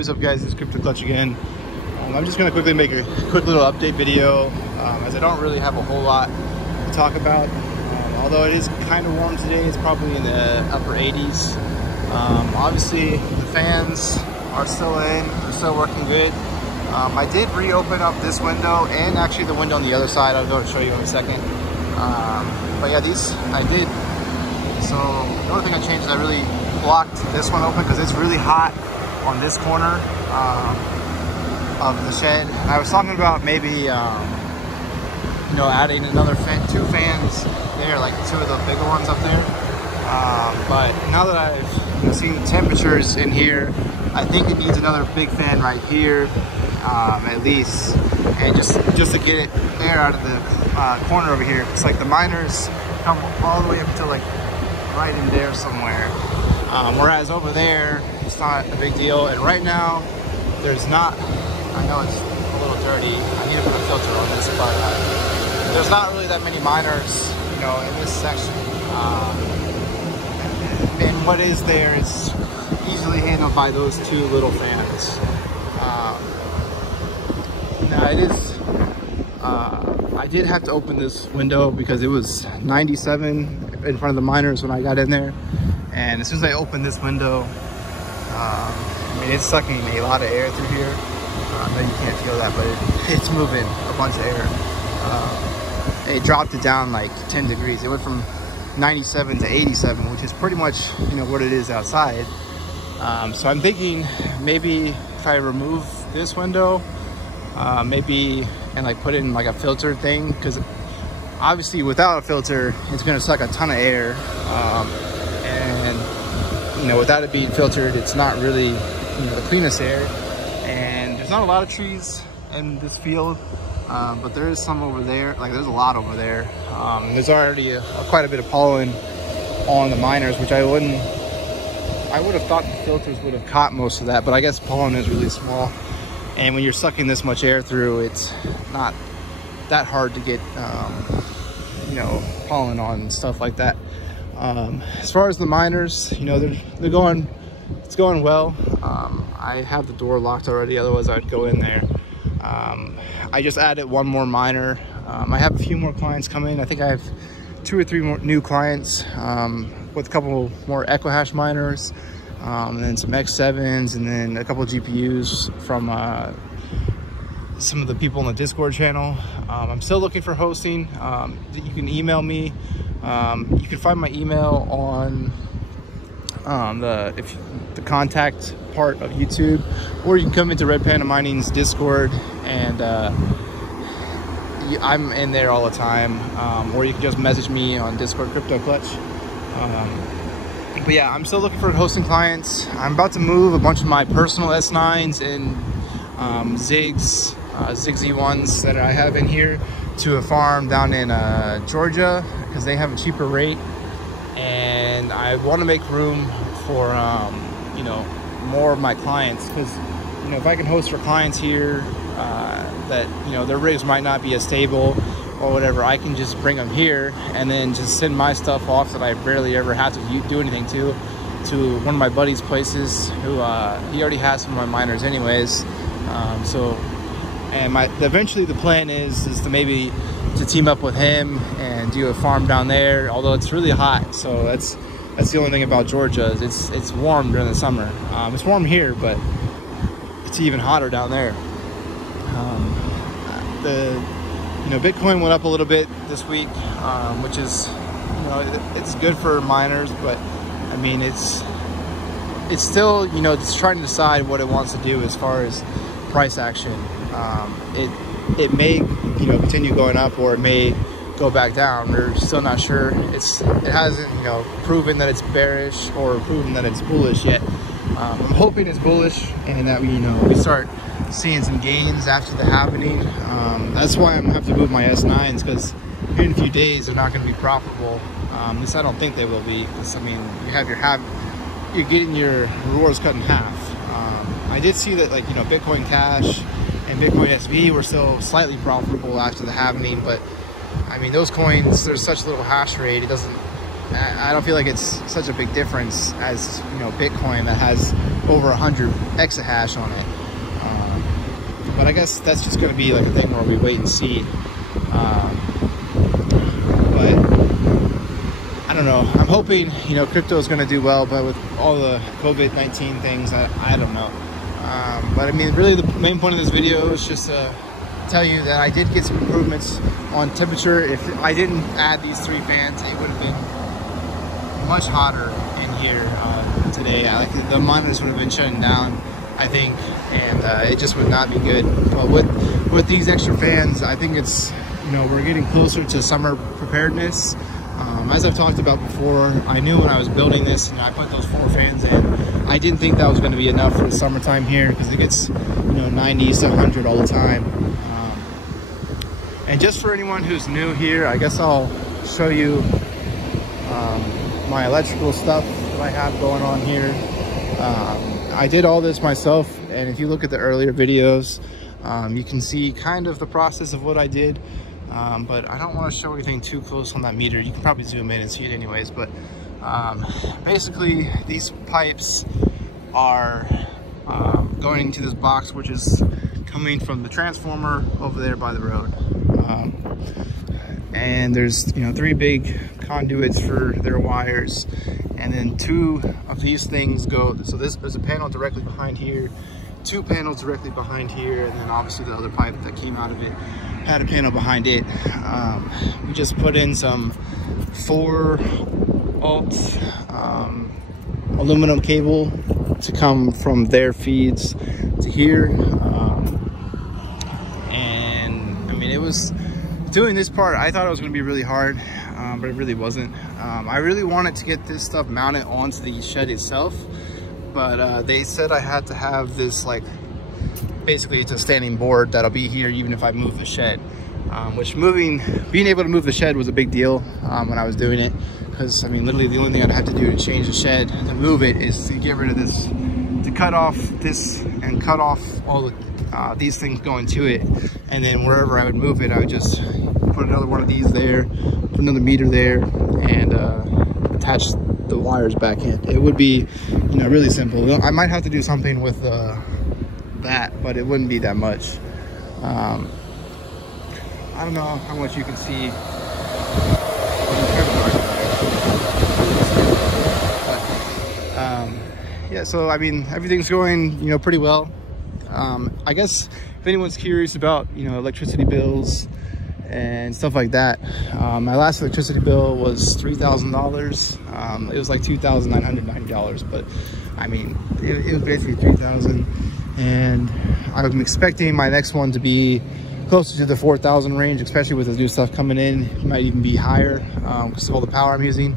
What's up guys, it's Crypto Clutch again. I'm just gonna quickly make a quick little update video as I don't really have a whole lot to talk about. Although it is kind of warm today, it's probably in the upper 80s. Obviously the fans are still in, they're still working good. I did reopen up this window and actually the window on the other side. I'll go to show you in a second. But yeah, these I did. So the only thing I changed is I really blocked this one open because it's really hot on this corner of the shed. I was talking about maybe you know, adding another two fans there, like two of the bigger ones up there. But now that I've seen the temperatures in here, I think it needs another big fan right here, at least, and just to get it there out of the corner over here. It's like the miners come all the way up to like right in there somewhere, whereas over there it's not a big deal. And right now there's not, I know it's a little dirty, I need to put a filter on this, but there's not really that many miners, you know, in this section. And what is there is easily handled by those two little fans. Now it is, I did have to open this window because it was 97 in front of the miners when I got in there. And as soon as I opened this window, I mean, it's sucking a lot of air through here. I know you can't feel that, but it's moving a bunch of air. It dropped it down like 10 degrees. It went from 97 to 87, which is pretty much, you know, what it is outside. So I'm thinking maybe if I remove this window, maybe, and like put in like a filter thing, because obviously without a filter, it's gonna suck a ton of air. And you know, without it being filtered, it's not really, you know, the cleanest air. And there's not a lot of trees in this field, but there is some over there. Like there's a lot over there. There's already quite a bit of pollen on the miners, which I would have thought the filters would have caught most of that, but I guess pollen is really small. And when you're sucking this much air through, it's not that hard to get, you know, pollen on stuff like that. As far as the miners, you know, they're going, it's going well. I have the door locked already, otherwise I'd go in there. I just added one more miner. I have a few more clients coming. I think I have 2 or 3 more new clients with a couple more Equihash miners, and then some X7s, and then a couple of GPUs from some of the people in the Discord channel. I'm still looking for hosting. You can email me. You can find my email on the contact part of YouTube, or you can come into Red Panda Mining's Discord, and I'm in there all the time, or you can just message me on Discord, Crypto Clutch. But yeah, I'm still looking for hosting clients. I'm about to move a bunch of my personal S9s and Zigs Z1s that I have in here to a farm down in Georgia, because they have a cheaper rate, and I want to make room for you know, more of my clients, because you know, if I can host for clients here that, you know, their rigs might not be as stable or whatever, I can just bring them here and then just send my stuff off that I barely ever have to do anything to one of my buddy's places, who he already has some of my miners anyways. So, and eventually the plan is to maybe to team up with him and do a farm down there, although it's really hot. So that's the only thing about Georgia, is it's warm during the summer. It's warm here, but it's even hotter down there. You know, Bitcoin went up a little bit this week, which is, you know, it's good for miners, but I mean, it's still, you know, it's trying to decide what it wants to do as far as price action. It may, you know, continue going up, or it may go back down. We're still not sure. It hasn't, you know, proven that it's bearish or proven that it's bullish yet. I'm hoping it's bullish, and that we start seeing some gains after the halvening. That's why I'm gonna have to move my S9s, because in a few days they're not going to be profitable. At least I don't think they will be, because I mean, you're getting your rewards cut in half. I did see that, like, you know, Bitcoin Cash and Bitcoin SV were still slightly profitable after the halvening, but I mean, those coins, there's such little hash rate, it doesn't, I don't feel like it's such a big difference as, you know, Bitcoin that has over 100 exahash on it. But I guess that's just going to be like a thing where we wait and see. But I don't know. I'm hoping, you know, crypto is going to do well, but with all the COVID-19 things, I don't know. But I mean, really the main point of this video is just to tell you that I did get some improvements on temperature. If I didn't add these 3 fans, it would have been much hotter in here today. Like the monitors would have been shutting down, I think, and it just would not be good. But with these extra fans, I think it's, you know, we're getting closer to summer preparedness. As I've talked about before, I knew when I was building this and I put those 4 fans in, I didn't think that was going to be enough for the summertime here, because it gets, you know, 90s to 100 all the time. And just for anyone who's new here, I guess I'll show you my electrical stuff that I have going on here. I did all this myself, and if you look at the earlier videos, you can see kind of the process of what I did. But I don't want to show anything too close on that meter. You can probably zoom in and see it anyways, but basically these pipes are going into this box, which is coming from the transformer over there by the road. And there's, you know, 3 big conduits for their wires, and then 2 of these things go, so there's a panel directly behind here, 2 panels directly behind here, and then obviously the other pipe that came out of it had a panel behind it. We just put in some 4-aught aluminum cable to come from their feeds to here. And I mean, it was doing this part, I thought it was going to be really hard, but it really wasn't. I really wanted to get this stuff mounted onto the shed itself, but they said I had to have this, like, basically it's a standing board that'll be here even if I move the shed, which being able to move the shed was a big deal when I was doing it, because I mean, literally the only thing I'd have to do to change the shed to move it is to get rid of this, to cut off this and cut off all the these things going to it, and then wherever I would move it, I would just put another one of these there, put another meter there, and attach the wires back in. It would be, you know, really simple. I might have to do something with that, but it wouldn't be that much. I don't know how much you can see. But, yeah, so I mean, everything's going, you know, pretty well. I guess if anyone's curious about, you know, electricity bills and stuff like that, my last electricity bill was $3,000. It was like $2,990, but I mean, it was basically $3,000. And I'm expecting my next one to be closer to the 4,000 range, especially with the new stuff coming in. It might even be higher because of all the power I'm using.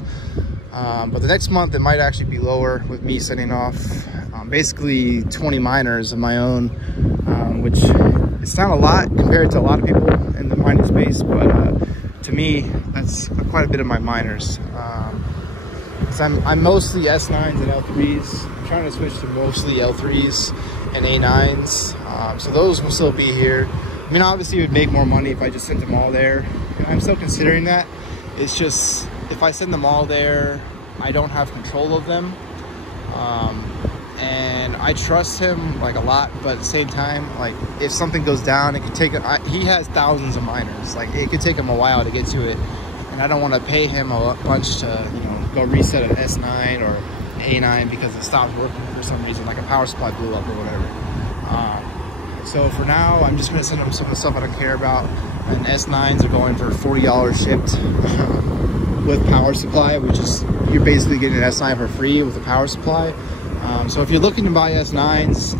But the next month it might actually be lower, with me setting off basically 20 miners of my own, which it's not a lot compared to a lot of people in the mining space, but to me that's quite a bit of my miners. Because I'm mostly S9s and L3s. I'm trying to switch to mostly L3s and A9s, so those will still be here. I mean, obviously it would make more money if I just sent them all there, and I'm still considering that. It's just, if I send them all there, I don't have control of them, and I trust him like a lot, but at the same time, like, if something goes down, it could take he has thousands of miners, like it could take him a while to get to it, and I don't want to pay him a bunch to, you know, go reset an S9 or A9 because it stopped working for some reason, like a power supply blew up or whatever. So for now, I'm just gonna send them some of the stuff I don't care about. And S9s are going for $40 shipped with power supply, which is, you're basically getting an S9 for free with a power supply. So if you're looking to buy S9s,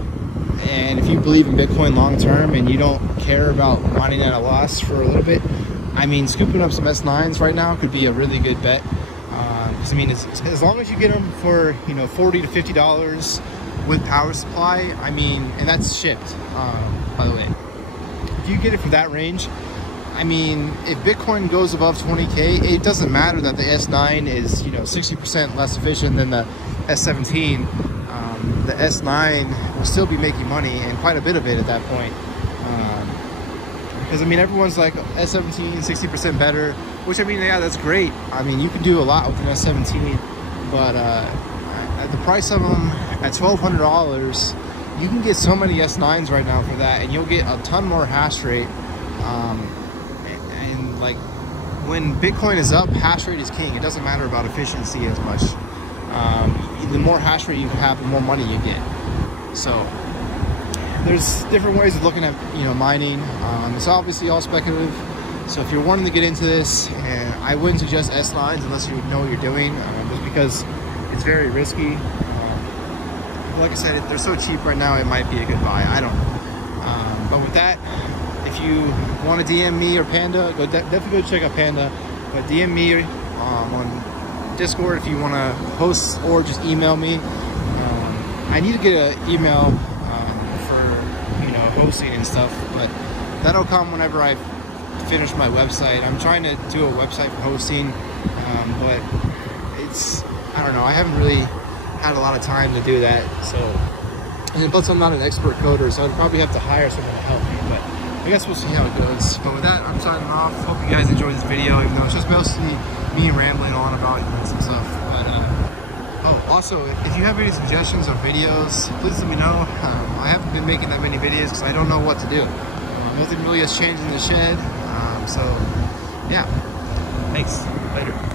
and if you believe in Bitcoin long term and you don't care about mining at a loss for a little bit, I mean, scooping up some S9s right now could be a really good bet. Because I mean, as long as you get them for, you know, $40 to $50 with power supply, I mean, and that's shipped, by the way. If you get it for that range, I mean, if Bitcoin goes above 20K, it doesn't matter that the S9 is, you know, 60% less efficient than the S17. The S9 will still be making money, and quite a bit of it at that point. Because I mean, everyone's like, S17, 60% better, which, I mean, yeah, that's great. I mean, you can do a lot with an S17, but at the price of them at $1,200, you can get so many S9s right now for that, and you'll get a ton more hash rate. And like when Bitcoin is up, hash rate is king. It doesn't matter about efficiency as much. The more hash rate you have, the more money you get. So there's different ways of looking at, you know, mining. It's obviously all speculative. So if you're wanting to get into this, and I wouldn't suggest S9s unless you know what you're doing, just because it's very risky. Like I said, they're so cheap right now, it might be a good buy. I don't know. But with that, if you want to DM me or Panda, definitely go check out Panda. But DM me on Discord if you want to host, or just email me. I need to get an email for, you know, hosting and stuff, but that'll come whenever I finish my website. I'm trying to do a website for hosting, but it's, I don't know, I haven't really had a lot of time to do that. So, and plus I'm not an expert coder, so I'd probably have to hire someone to help me, but I guess we'll see how it goes. But with that, I'm signing off. Hope you guys enjoyed this video, even though it's just mostly me rambling on about some stuff. But oh, also, if you have any suggestions or videos, please let me know. I haven't been making that many videos because I don't know what to do. Nothing really has changed in the shed. So yeah, thanks. Later.